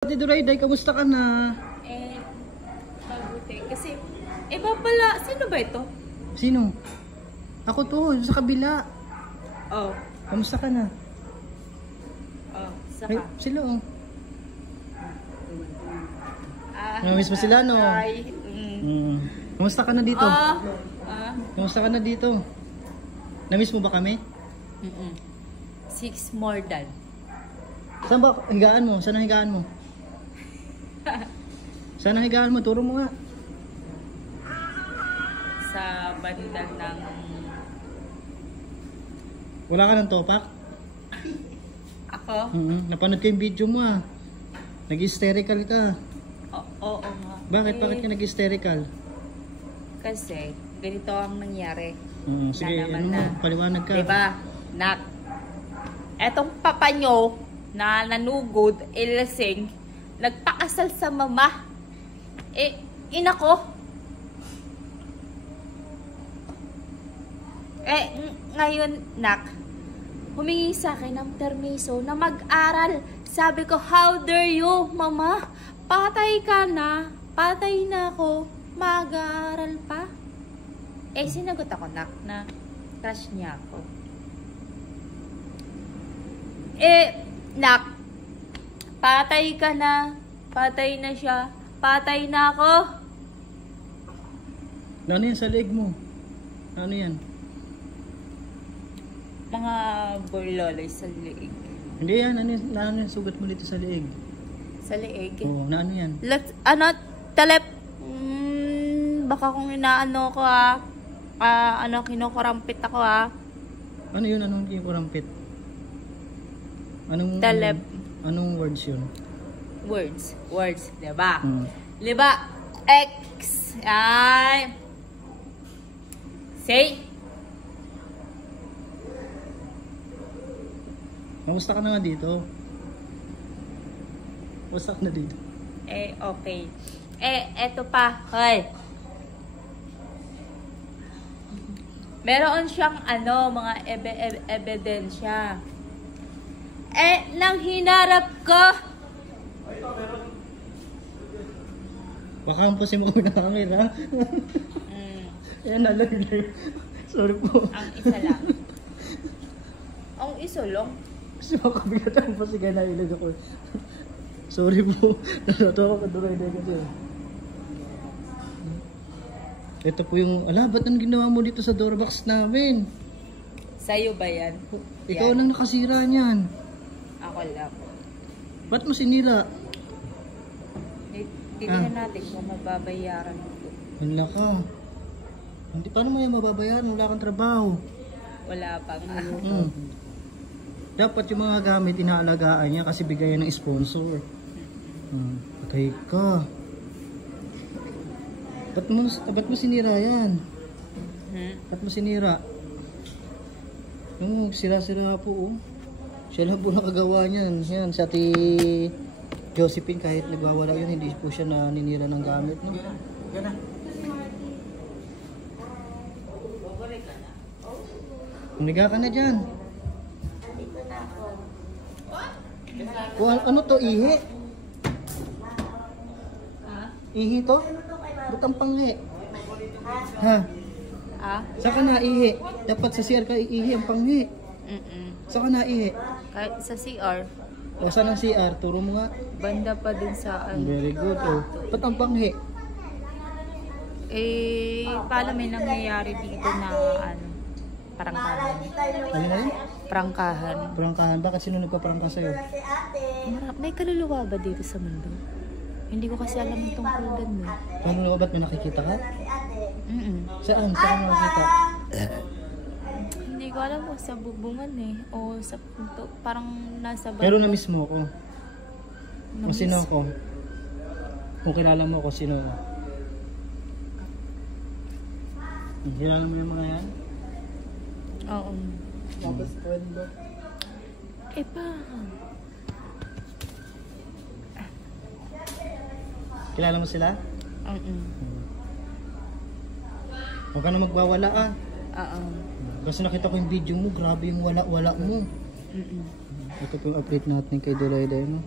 Ate Durayday, kamusta ka na? Mabuti. Kasi, ba pala, sino ba ito? Sino? Ako to, sa kabila. Oh. Kamusta ka na? Oh, Ay, saka. sila oh. Namiss mo sila, no? Ay, Kamusta ka na dito? Ah. Kamusta ka na dito? Namiss mo ba kami? 6 more than. Saan ba higaan mo? Saan ang higaan mo? Saan ang higaan mo? Turo mo nga. Sa bandal ng... Wala ka ng topak? Ako? Napanood ko yung video mo ah. Nag-hysterical ka. Oo nga. Bakit? Bakit ka nag-hysterical? Kasi, ganito ang nangyari. Sige, Na naman na. Paliwanag ka. Diba? Etong papa nyo na nanugod, ilasing, nagpakasal sa mama. Ina ko. Ngayon, humingi sa akin ng permiso na mag-aral. Sabi ko, how dare you, mama? Patay ka na. Patay na ako. Mag-aaral pa. Sinagot ako, na crush niya ako. Patay ka na. Patay na siya. Patay na ako. Ano yan sa leeg mo? Ano yan? Mga burlolay sa leeg. Hindi yan. Ano yan sugat mo dito sa leeg? Sa leeg? Oo, na ano yan? Baka kung inaano ko kinukurampit ako Ano yun? Anong kinukurampit? Anong words yun? Words, diba? Diba? X, ay, say, Kamusta ka na nga dito? Kamusta ka na dito? Okay. Eto pa, hoy. Meron siyang mga ebidensya. Nang hinarap ko. Baka hampusin mo kami ng camera. Yan, nalagay. Sorry po. Ang isa lang. Ang isa lang? Kasi makabigat ang pasiga na ilag ako. Sorry po. Natawa ko Durayday kasi. Ito po yung, ba't ang ginawa mo dito sa doorbox namin? Sa'yo ba yan? Ikaw lang nakasira niyan. Ako lang. Ba't mo sinira? Titignan natin kung mababayaran ko. Wala ka. Hindi, paano mo yan mababayaran? Wala kang trabaho. Wala pa nga. Dapat yung mga gamit inaalagaan niya kasi bigayan ng sponsor. Patay ka. Ba't mo sinira yan? Ba't mo sinira? Yung sira-sira po Siya lang po nakagawa niyan. Yan, sa ati Josephine kahit nagwawala yun, hindi po siya naninira ng gamit. No? Umiga ka na dyan. Ano to, ihi? Ihi to? Ba't ang panghi? Ha? Saan ka na ihi? Dapat sa CR ka ihi ang panghi. Saan ka na ihi? Kahit sa CR. O saan ang CR? Turo mo nga. Banda pa din sa Very good. Ba't ang panghi? Paano may nangyayari dito na prangkahan? Ano na yun? Prangkahan. Prangkahan? Bakit sino nagpaprangka sa'yo? May kaluluwa ba dito sa mundo? Hindi ko kasi alam yung tungkol doon Ano ba't may nakikita ka? Saan? Saan mo nakikita? Hindi ko alam kung sa bubungan o sa punto. Parang nasa Pero na-miss mo ako. Kung sino ako? Kung kilala mo ako, sino ako? Kilala mo yung mga yan? Oo. Tapos friend ba? Kilala mo sila? Huwag ka na magwawala Kasi nakita ko yung video mo, grabe yung wala-wala mo. Ito po yung update natin kay Durayday, no?